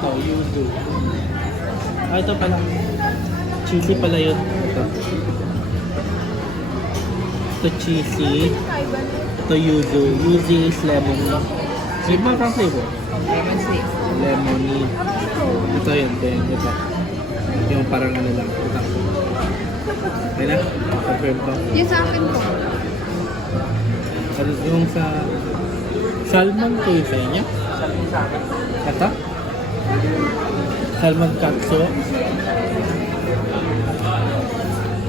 ito, yuzu. Ah, ito pala. Cheesy pala yun. Ito cheesy. Ito yuzu. Yuzu is lemon. Same ba ang flavor? Lemony. Ito yun. Ito. Yung parang ano lang. Ito. Okay na? Confirm ko. Yung sa akin po. Yung sa salmon to yung sa inyo? Ito? Salmon katsu.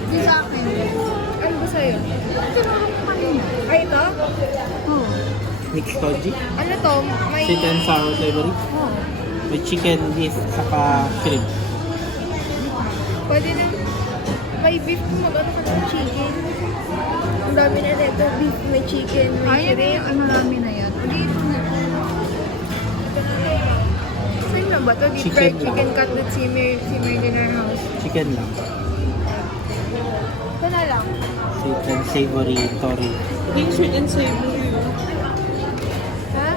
Yung sa akin. Ano ba sa'yo? Tinuro ko kanina. Ay, ito? Oo. Mixed toji. Ano to? May... Sweet and sour flavoring. Oo. May chicken is saka shrimp. Pwede na. May beef kung mag-ano ka ng chicken. Ang dami na nito. Beef, may chicken, may Ay, shrimp. ang marami na yan. Dito na. Saan na ba ito? Deep Chicken fried lang. chicken cutlet simmer in our house. Chicken lang. Ito na lang. Sweet and savory tori. Yung sweet and savory. Ha?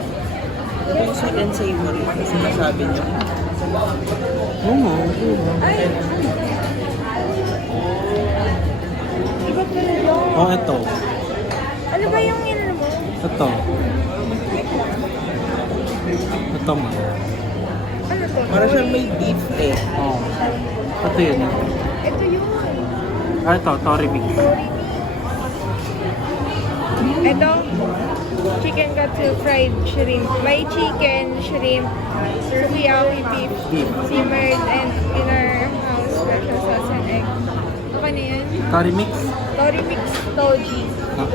Yung sweet and savory. Sinasabi niyo. Oo nga. Ay! Iba pala yun. Oh, ito. Ano ba yung yun mo? Ito. Ito mo. Ano to? Para siyang may beef eh. Oh. Ito yun. Ito yun. Ah, ito. Tori mix. Tori meat. Ito, chicken katsu fried shrimp. May chicken, shrimp, sukiyaki beef, Beef. simmered and in our house special sauce and egg. Ano na yan? Tori mix. Tori mix toji. Ah.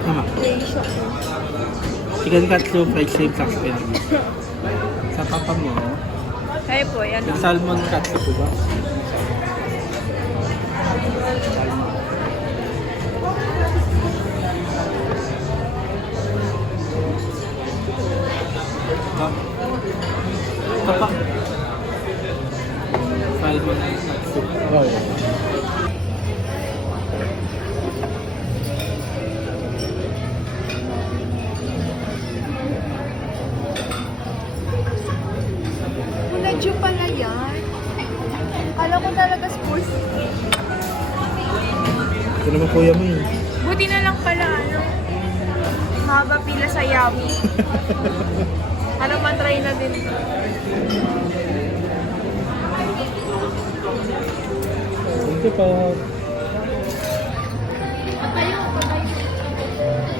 Tama. Geisha. Chicken katsu, fried shrimp, saka spinach. Sa papa mo, Kaya po, yan yung lang. salmon katsu po ba? Ah. Ito pa. Salmon katsu. Oh, yeah. Medyo pala yan. Alam ko talaga sports. Ito naman kuya mo yun. Buti na lang pala, ano. Mahaba pila sa Yummy. Ano man, try na din. Ito pa. Patayo, patayo.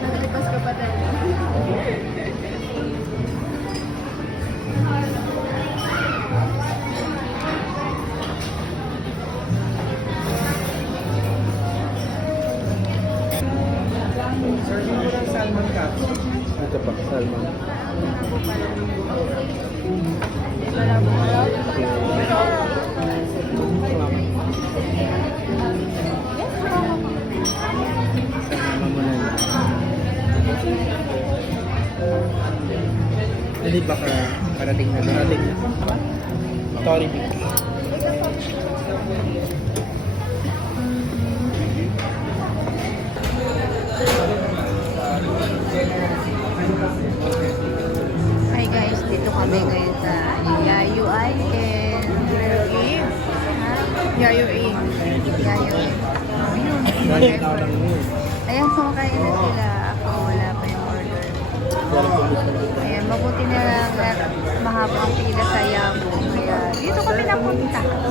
Nalipas ka pa talaga. Serve mo ng salmon cups. Ito pa, salmon. Sama mo na lang. Hindi baka parating na. Parating na. Tori mix. Hi guys, dito kami ngayon sa Yayu Island. Yayo eh. Yayu Island. Dahil na lang yun. Ayan, kumakain na sila. Ako wala pa yung order. Ayan, mabuti na lang at mahaba ang pila sa Yabu. Kaya dito kami napunta. So,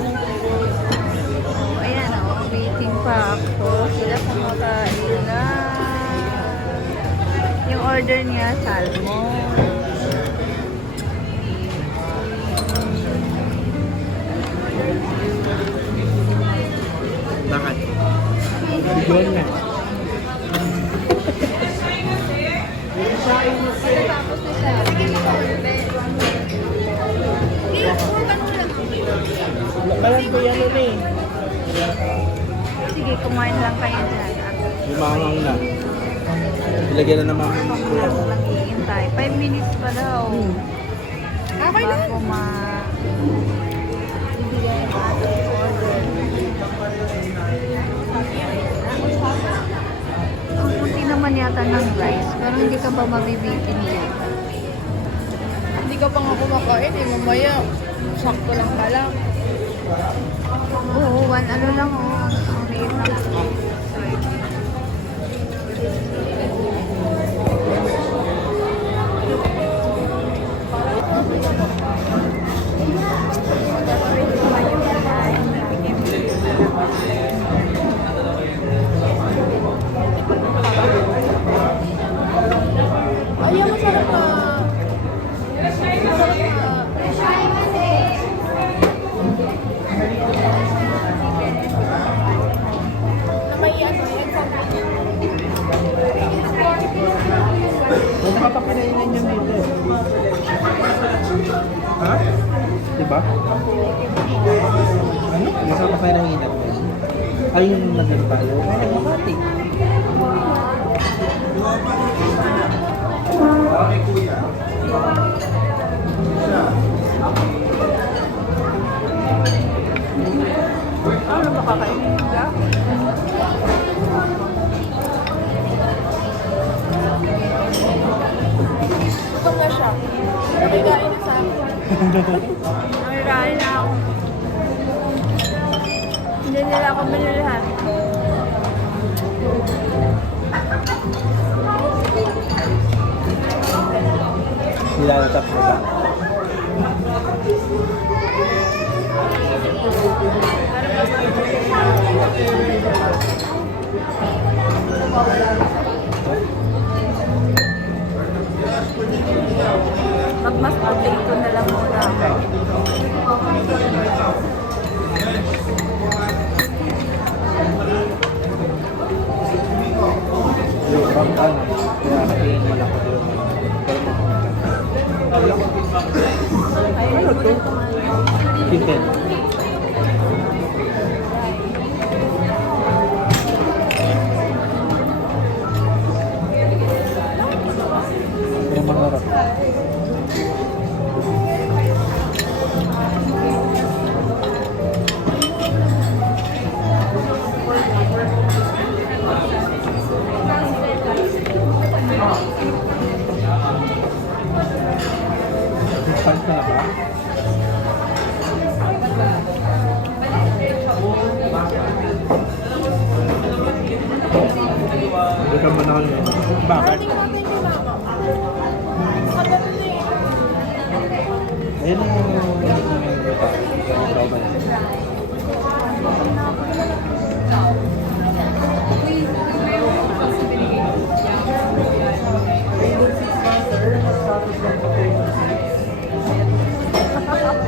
ayan waiting pa ako. Sila kumakain na. Yung order niya, salmon. Bakit? Bigyan na. Tapos na siya. Sige, order. Balan ko yan nun eh. Sige, kumain lang kayo dyan. Lumamang na. Ilagyan na naman. Ako lang naghihintay. 5 minutes pa daw. Okay na. Bago ibigay ang ating order. Ang puti naman yata ng rice, pero hindi ka ba mabibitin niya? Hindi ka pa nga kumakain eh. Mamaya, sakto lang pala. Oo, one ano lang oh. Ang liit lang. Ay, ang masarap na. Masarap na. Na may ano, egg sandwich. Huwag papakinainin niyo dito. Ha? Diba? Ano? Huwag papakinainin natin. Ay, yung naglalalo. Ay, nagmamati. Ano makakainin ka? Gutom na siya. Nakigain na sa akin. Nakirain na ako. Hindi nila ako binilihan. Nilalatap mo ba? Mas potato na lang muna ako. Yung rampan. Kaya kain malaki yun. Pero Ano to? chicken. Pero mangarap. Nag-start ka na ba? Hindi ka man ako yun. Bakit? Tingnan natin yung mama. Maganda na eh. Ayun ang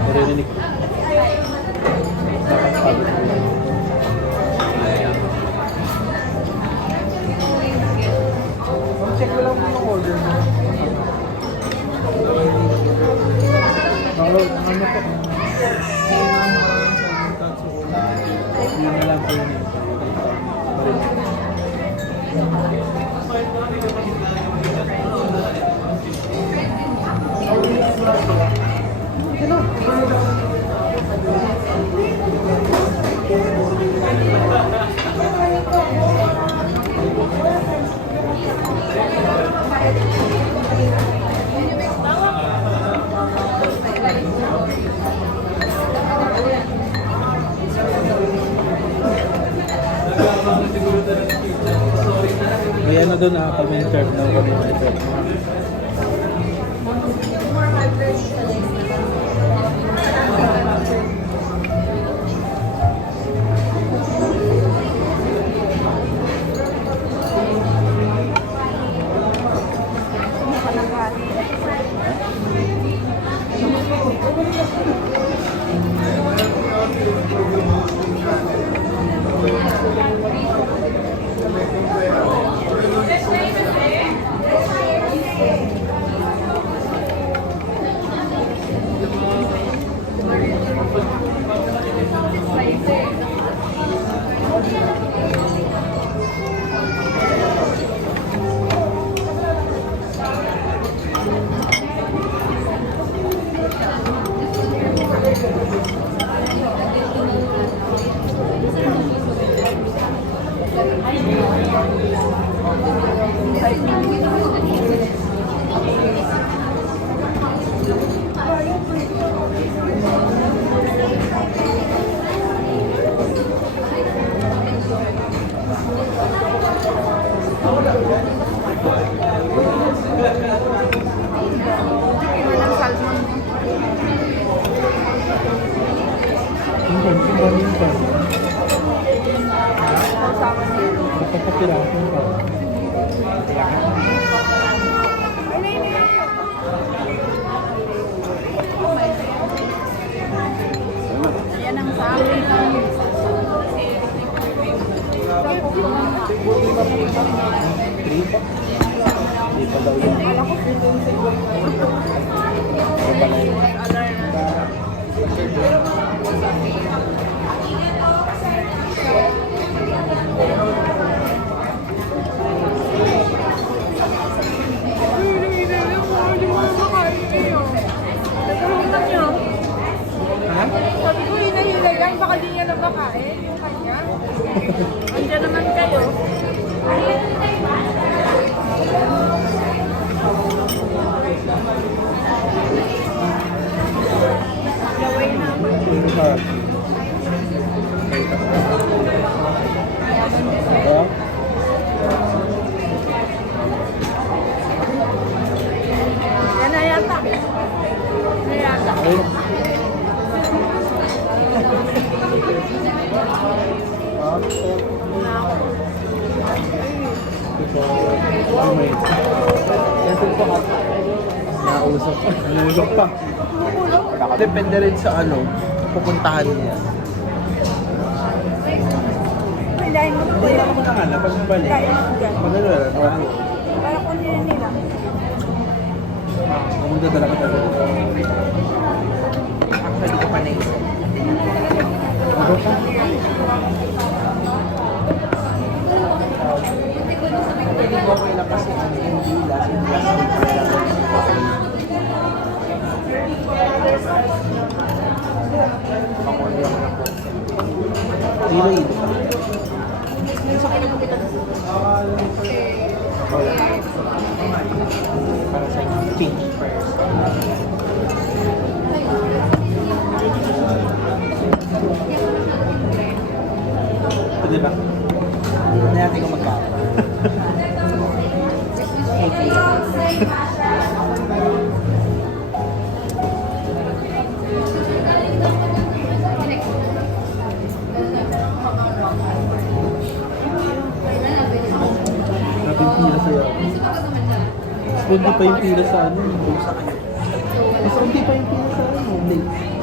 Maririnig ko. Check ko lang po yung order mo. Ano po? Yun na lang po yun. May ano doon pag may serve na kami may serve na. Kanin pa. Kasama nito. Kapapapirasin pa. Ano yun? Yan ang sa akin. Three pa. Three pa daw yun. Ano pala yun? Ha? Sabi ko, hinahilay lang, baka di niya na makain yung kanya. Andiyan naman kayo. Gawin na ako. Yung sarap. Diba? Yan na yata. Yan na yata. Ay. Nausap. Nausap pa. Depende rin sa ano, pupuntahan niya. Kailangan mo po Hindi yun. ako makahanap pag balik. Kaya mo dyan. Madalo. Para kung nila. Pumunta talaga talaga. Actually, ko pa naisip. Ano pa? Okay lang kasi ano yung gilas, yung gilas Ilo-ilo. para sa change first. Pwede ba? Ano natin kung magkano? Grabe yung pila sa'yo. Mas kundi pa yung pila sa ano. Sa kanya. Mas kundi pa yung pila sa ano. Late.